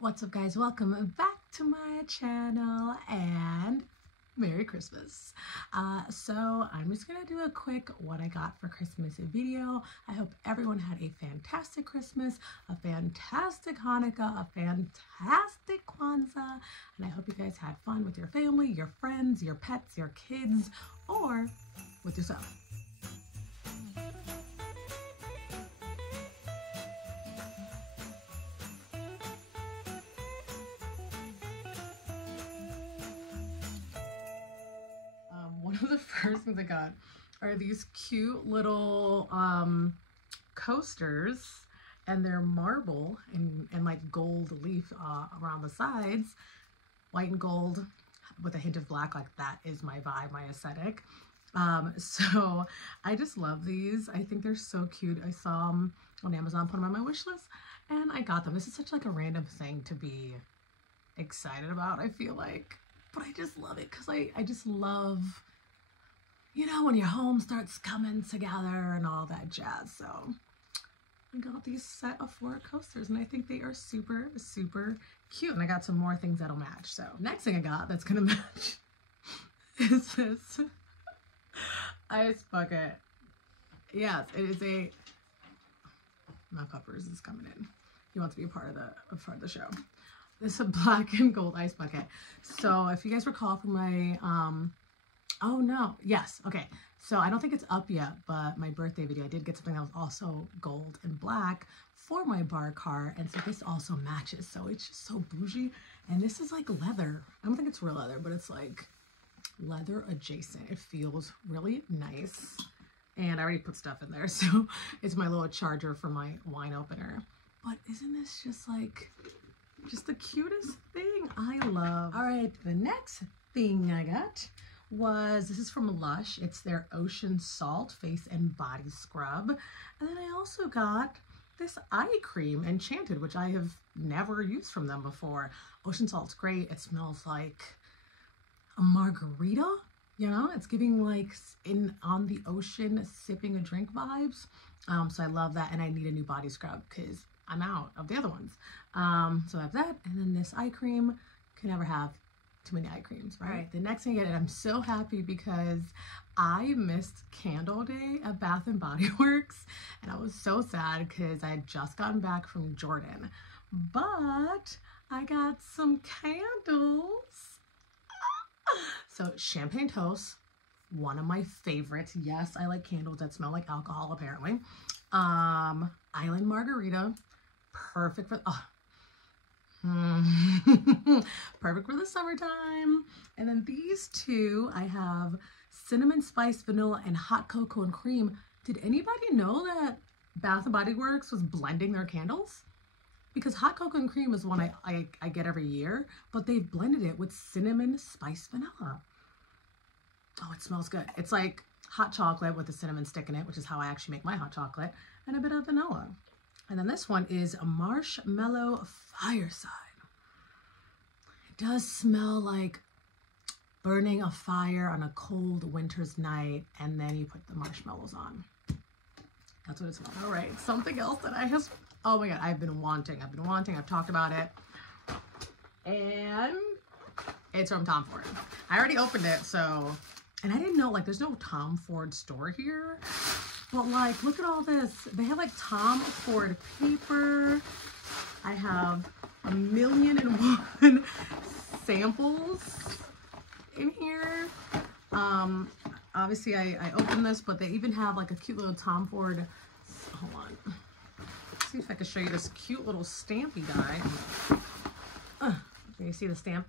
What's up, guys? Welcome back to my channel and Merry Christmas. So I'm just gonna do a quick what I got for Christmas video. I hope everyone had a fantastic Christmas, a fantastic Hanukkah, a fantastic Kwanzaa, and I hope you guys had fun with your family, your friends, your pets, your kids, or with yourself. One of the first things I got are these cute little coasters, and they're marble and like gold leaf around the sides, white and gold with a hint of black. Like, that is my vibe, my aesthetic. So I just love these. I think they're so cute. I saw them on Amazon, put them on my wish list, and I got them. This is such like a random thing to be excited about, I feel like, but I just love it because I just love, you know, when your home starts coming together and all that jazz. So I got these set of 4 coasters and I think they are super, super cute. And I got some more things that'll match. So next thing I got that's gonna match is this ice bucket. Yes, it is a, my puppers is coming in. He wants to be a part of the show. This is a black and gold ice bucket. So if you guys recall from my oh no, yes, okay. So I don't think it's up yet, but my birthday video, I did get something that was also gold and black for my bar cart. And so this also matches. So it's just so bougie. And this is like leather. I don't think it's real leather, but it's like leather adjacent. It feels really nice. And I already put stuff in there. So it's my little charger for my wine opener. But isn't this just like, just the cutest thing? I love. All right, the next thing I got was, this is from Lush. It's their Ocean Salt face and body scrub. And then I also got this eye cream, Enchanted, which I have never used from them before. Ocean Salt's great. It smells like a margarita, you know? It's giving like on the ocean sipping a drink vibes. So I love that, and I need a new body scrub because I'm out of the other ones. So I have that, and then this eye cream. Can never have too many eye creams, right? All right, the next thing I get, and I'm so happy because I missed Candle Day at Bath and Body Works, and I was so sad because I had just gotten back from Jordan, but I got some candles. So Champagne Toast, one of my favorites. Yes, I like candles that smell like alcohol, apparently. Island Margarita, perfect for perfect for the summertime. And then these two, I have cinnamon spice vanilla and hot cocoa and cream. Did anybody know that Bath and Body Works was blending their candles? Because hot cocoa and cream is one I get every year, but they've blended it with cinnamon spice vanilla. Oh, it smells good. It's like hot chocolate with a cinnamon stick in it, which is how I actually make my hot chocolate, and a bit of vanilla. And then this one is a Marshmallow Fireside. It does smell like burning a fire on a cold winter's night, and then you put the marshmallows on. That's what it smells. All right, something else that I have, oh my God, I've been wanting, I've talked about it. And it's from Tom Ford. I already opened it, so, and I didn't know, like, there's no Tom Ford store here. But like, look at all this. They have like Tom Ford paper. I have 1,000,001 samples in here. Obviously I opened this, but they even have like a cute little Tom Ford. Hold on. Let's see if I can show you this cute little stampy guy. Can you see the stamp?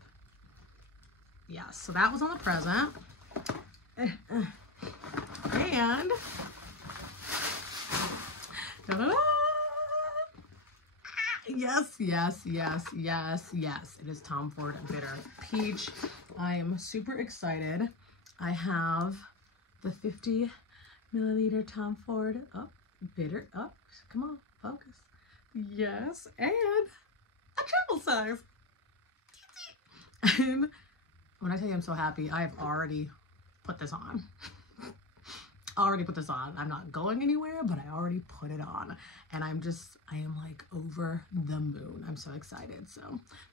Yeah, so that was on the present. And da-da-da! Yes, yes, yes, yes, yes. It is Tom Ford Bitter Peach. I am super excited. I have the 50 milliliter Tom Ford Bitter. Come on, focus. Yes, and a travel size. And when I tell you I'm so happy, I have already put this on. already put this on. I'm not going anywhere, but I already put it on. And I am like over the moon. I'm so excited. So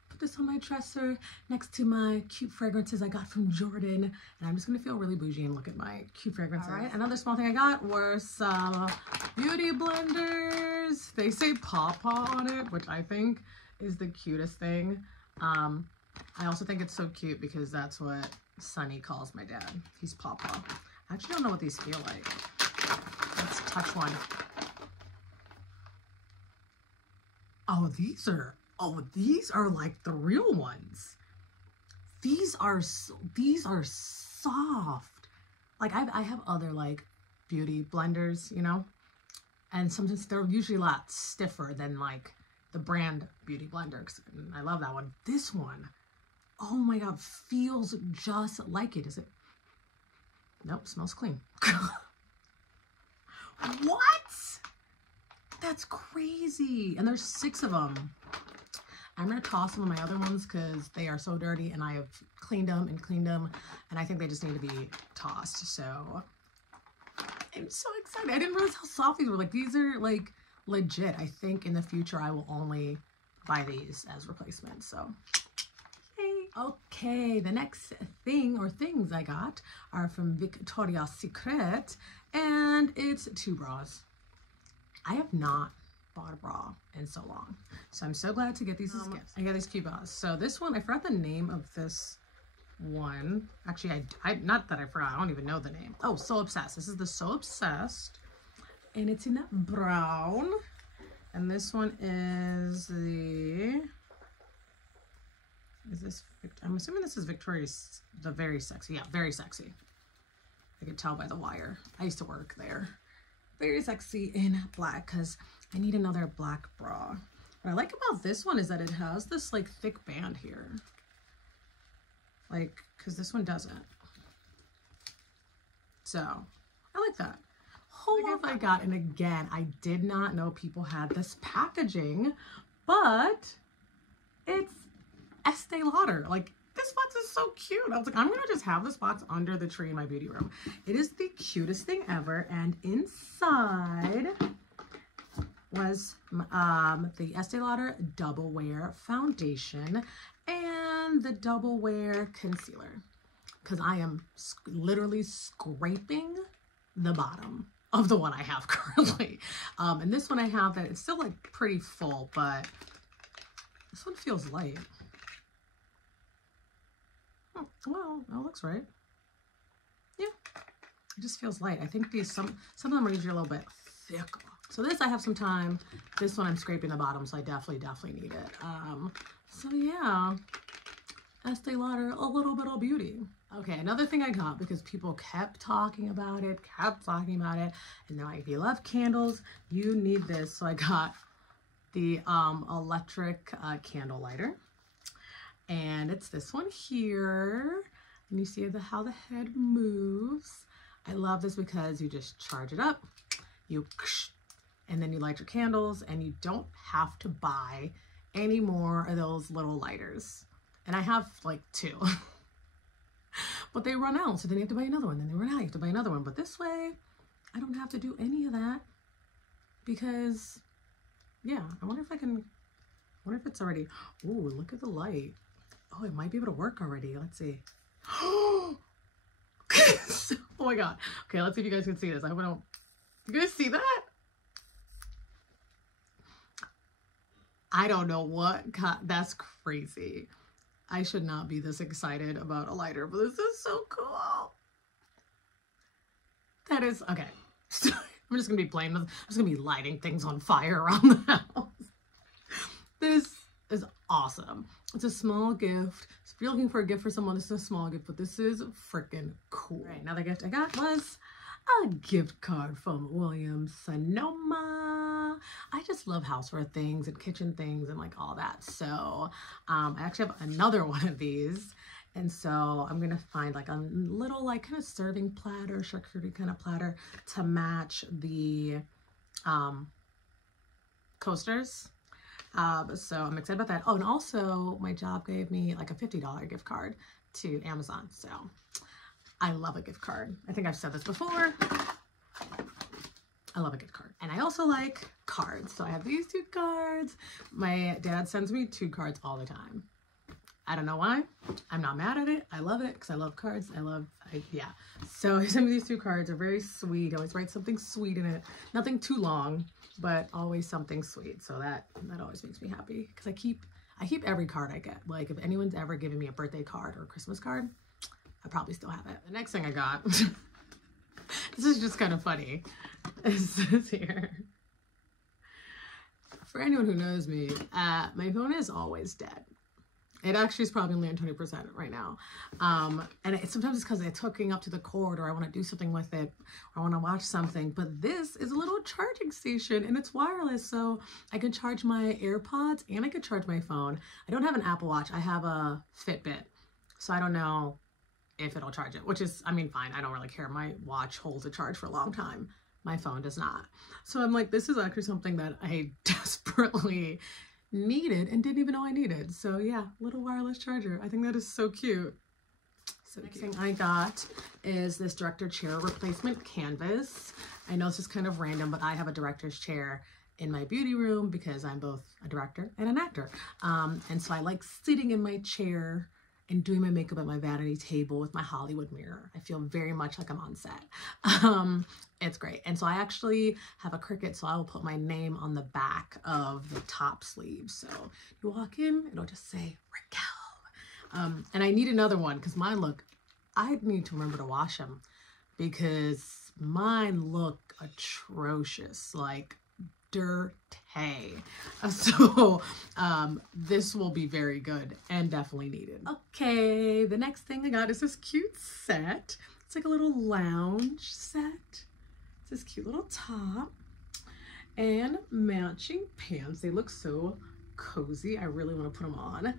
put this on my dresser next to my cute fragrances I got from Jordan. And I'm just gonna feel really bougie and look at my cute fragrances. All right, another small thing I got were some beauty blenders. They say Pawpaw on it, which I think is the cutest thing. I also think it's so cute because that's what Sunny calls my dad. He's Pawpaw. I actually don't know what these feel like. Let's touch one. Oh, these are like the real ones. These are soft. Like I have other like beauty blenders, you know, and sometimes they're usually a lot stiffer than like the brand beauty blender. I love that one. This one, oh my God, feels just like it. Is it? Nope, smells clean. What? That's crazy. And there's 6 of them. I'm gonna toss some of my other ones because they are so dirty and I have cleaned them and I think they just need to be tossed. So I'm so excited. I didn't realize how soft these were. Like these are like legit. I think in the future I will only buy these as replacements. So yay. Okay, the next thing or things I got are from Victoria's Secret, and it's 2 bras. I have not bought a bra in so long, so I'm so glad to get these as gifts. I got these cute bras. So this one, I forgot the name of this one. Actually, I not that I forgot, I don't even know the name. Oh, So Obsessed. This is the So Obsessed, and it's in that brown. And this one is I'm assuming this is Victoria's, the Very Sexy. Yeah, Very Sexy. I could tell by the wire. I used to work there. Very Sexy in black because I need another black bra. What I like about this one is that it has this like thick band here. Like, because this one doesn't. So, I like that. Whole gift I got, and again, I did not know people had this packaging, but it's Estee Lauder. Like, this box is so cute. I was like, I'm gonna just have this box under the tree in my beauty room. It is the cutest thing ever, and inside was the Estee Lauder Double Wear Foundation and the Double Wear Concealer, because I am literally scraping the bottom of the one I have currently. And this one I have that it's still like pretty full, but this one feels light. Oh, well, that looks right. Yeah, it just feels light. I think these, some of them are usually a little bit thicker. So this I have some time. This one I'm scraping the bottom, so I definitely need it. So yeah, Estee Lauder, a little bit of beauty. Okay, another thing I got because people kept talking about it, and they're like, if you love candles, you need this. So I got the electric candle lighter, and it's this one here, and you see how the head moves. I love this because you just charge it up, and then you light your candles, and you don't have to buy any more of those little lighters. And I have like 2. But they run out, so then you have to buy another one. Then they run out, you have to buy another one. But this way, I don't have to do any of that because, yeah, I wonder if it's already, ooh, look at the light. Oh, it might be able to work already. Let's see. Oh my God. Okay, let's see if you guys can see this. I hope I don't, you guys see that? I don't know what, that's crazy. I should not be this excited about a lighter, but this is so cool. That is, okay. I'm just gonna be playing with, I'm just gonna be lighting things on fire around the house. This is awesome. It's a small gift. So if you're looking for a gift for someone, this is a small gift, but this is freaking cool. Right, another gift I got was a gift card from Williams Sonoma. I just love houseware things and kitchen things and like all that. So I actually have another one of these. And so I'm gonna find like a little like kind of serving platter, charcuterie kind of platter to match the coasters. So I'm excited about that. Oh, and also my job gave me like a $50 gift card to Amazon. So I love a gift card. I think I've said this before. I love a gift card. And I also like cards. So I have these 2 cards. My dad sends me 2 cards all the time. I don't know why. I'm not mad at it. I love it because I love cards. Yeah. So he sent me these 2 cards. They're very sweet. I always write something sweet in it. Nothing too long, but always something sweet. So that always makes me happy because I keep every card I get. Like if anyone's ever given me a birthday card or a Christmas card, I probably still have it. The next thing I got, this is just kind of funny. It says here, for anyone who knows me, my phone is always dead. It actually is probably only on 20% right now. And sometimes it's because it's hooking up to the cord or I want to do something with it or I want to watch something. But this is a little charging station and it's wireless. So I can charge my AirPods and I can charge my phone. I don't have an Apple Watch. I have a Fitbit. So I don't know if it'll charge it, which is, I mean, fine. I don't really care. My watch holds a charge for a long time. My phone does not. So I'm like, this is actually something that I desperately needed and didn't even know I needed. So yeah, little wireless charger. I think that is so cute. So next thing I got is this director chair replacement canvas. I know this is kind of random, but I have a director's chair in my beauty room because I'm both a director and an actor. And so I like sitting in my chair and doing my makeup at my vanity table with my Hollywood mirror. I feel very much like I'm on set. It's great. And so I actually have a Cricut, so I will put my name on the back of the top sleeve. So you walk in, it'll just say Raquel. And I need another one because mine look, I need to remember to wash them because mine look atrocious, like dirty. So this will be very good and definitely needed. Okay, the next thing I got is this cute set. It's like a little lounge set. It's this cute little top and matching pants. They look so cozy. I really want to put them on.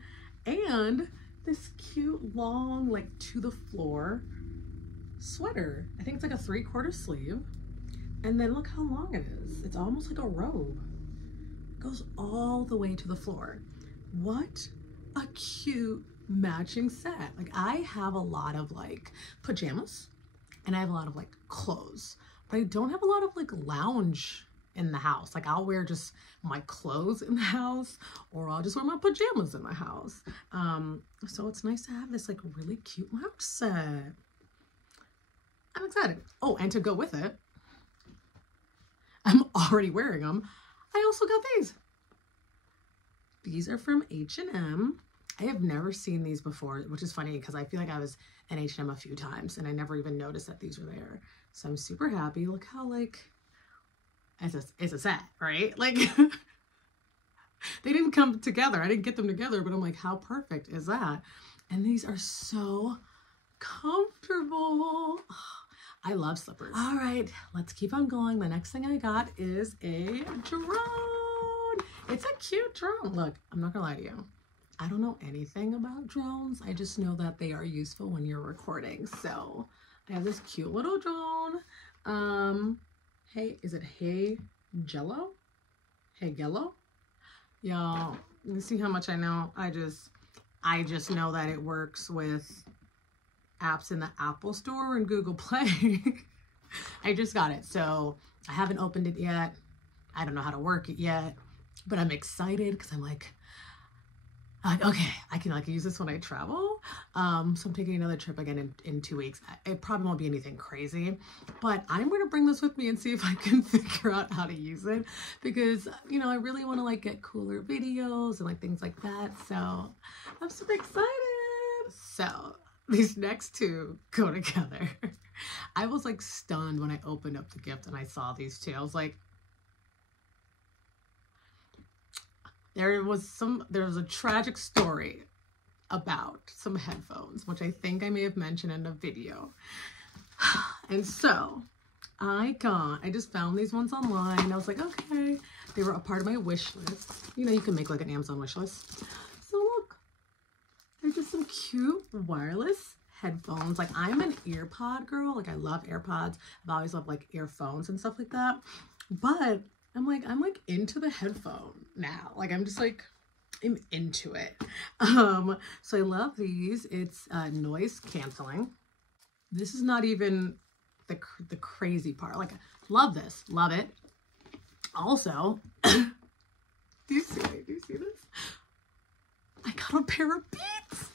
And this cute long, like to the floor sweater. I think it's like a 3/4 sleeve. And then look how long it is. It's almost like a robe. It goes all the way to the floor. What a cute matching set. Like I have a lot of like pajamas and I have a lot of like clothes, but I don't have a lot of like lounge in the house. Like I'll wear just my clothes in the house or I'll just wear my pajamas in the house. So it's nice to have this like really cute lounge set. I'm excited. Oh, and to go with it, I'm already wearing them. I also got these. These are from H&M. I have never seen these before, which is funny because I feel like I was in H&M a few times and I never even noticed that these were there. So I'm super happy. Look how like, it's a set, right? Like they didn't come together. I didn't get them together, but I'm like, how perfect is that? And these are so comfortable. I love slippers. All right, let's keep on going. The next thing I got is a drone. It's a cute drone. Look, I'm not gonna lie to you. I don't know anything about drones. I just know that they are useful when you're recording. So I have this cute little drone. Hey, is it Hey Jello? Hey Gello? Y'all, you see how much I know? I just know that it works with apps in the Apple Store and Google Play. I just got it, so I haven't opened it yet. I don't know how to work it yet, but I'm excited because I'm like, okay, I can like use this when I travel. So I'm taking another trip again in 2 weeks. It probably won't be anything crazy, but I'm going to bring this with me and see if I can figure out how to use it because, you know, I really want to like get cooler videos and like things like that. So I'm super excited. So these next two go together. I was like stunned when I opened up the gift and I saw these two. I was like, there was a tragic story about some headphones, which I think I may have mentioned in a video. And so I just found these ones online. I was like, okay, they were a part of my wish list. You know, you can make like an Amazon wish list. So look, they're just some cute wireless headphones. Like I'm an earpod girl. Like I love AirPods. I've always loved like earphones and stuff like that. But I'm like into the headphone now. Like I'm just like, I'm into it. So I love these. It's noise canceling. This is not even the crazy part. Like, love this, love it. Also, do you see this? I got a pair of Beats.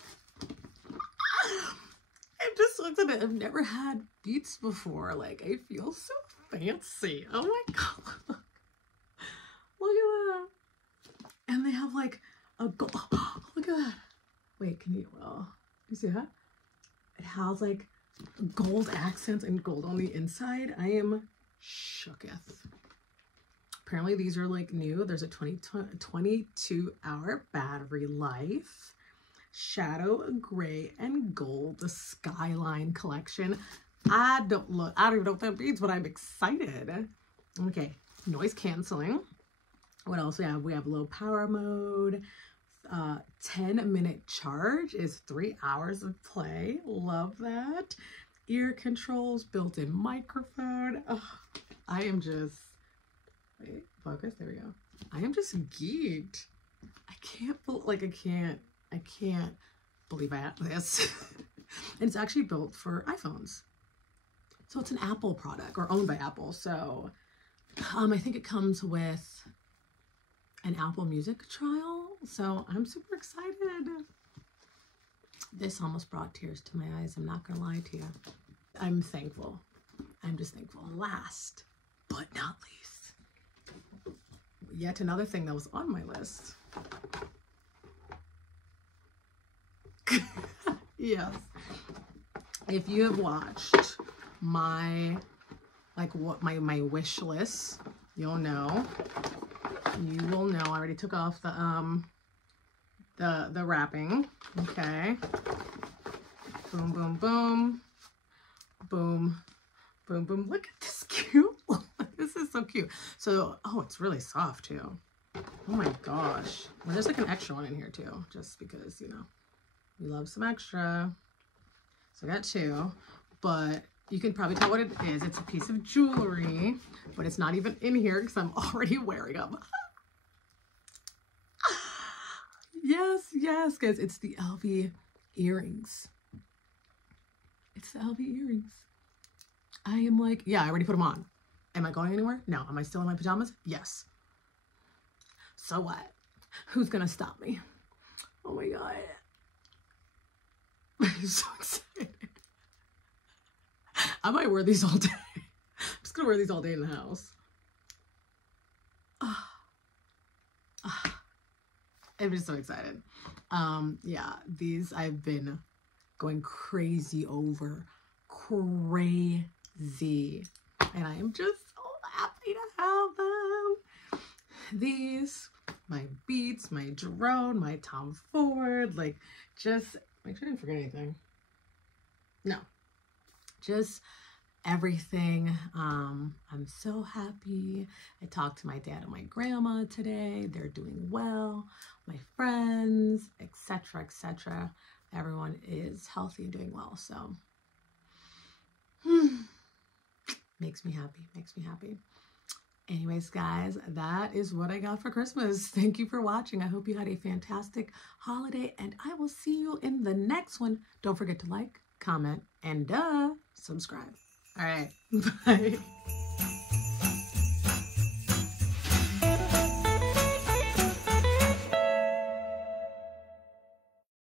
I just looked at it. I've never had Beats before. Like, I feel so fancy. Oh my god. Look at that. And they have like a gold. Oh, look at that. Wait, can you, you see that? It has like gold accents and gold on the inside. I am shooketh. Apparently these are like new. There's a 22-hour battery life. Shadow, gray, and gold. The Skyline collection. I don't even know what that means, but I'm excited. Okay, noise canceling. What else we have? We have low power mode. 10-minute charge is 3 hours of play. Love that. Ear controls, built-in microphone. Oh, I am just, wait, focus, there we go. I am just geeked. I can't believe I have this. And it's actually built for iPhones. So it's an Apple product, or owned by Apple. So I think it comes with an Apple Music trial. So I'm super excited. This almost brought tears to my eyes. I'm not gonna lie to you. I'm thankful. I'm just thankful. Last but not least, yet another thing that was on my list. Yes. If you have watched my wish list, you'll know. You will know. I already took off the wrapping. Okay. Boom, boom, boom. Boom, boom, boom. Look at this cute. This is so cute. So, oh, it's really soft too. Oh my gosh. Well, there's like an extra one in here too, just because, you know, we love some extra. So I got two, but you can probably tell what it is. It's a piece of jewelry, but it's not even in here because I'm already wearing them. Yes, guys, it's the LV earrings. It's the LV earrings. I am like, yeah, I already put them on. Am I going anywhere? No. Am I still in my pajamas? Yes. So what? Who's gonna stop me? Oh my god. I'm so excited. I might wear these all day. I'm just gonna wear these all day in the house. I'm just so excited. Yeah, these I've been going crazy over. Crazy. And I am just so happy to have them. These, my Beats, my drone, my Tom Ford, like just, make sure I didn't forget anything. No, just everything. I'm so happy. I talked to my dad and my grandma today. They're doing well. My friends, etc., etc. Everyone is healthy and doing well. So makes me happy. Makes me happy. Anyways, guys, that is what I got for Christmas. Thank you for watching. I hope you had a fantastic holiday, and I will see you in the next one. Don't forget to like, comment, and subscribe. All right. Bye.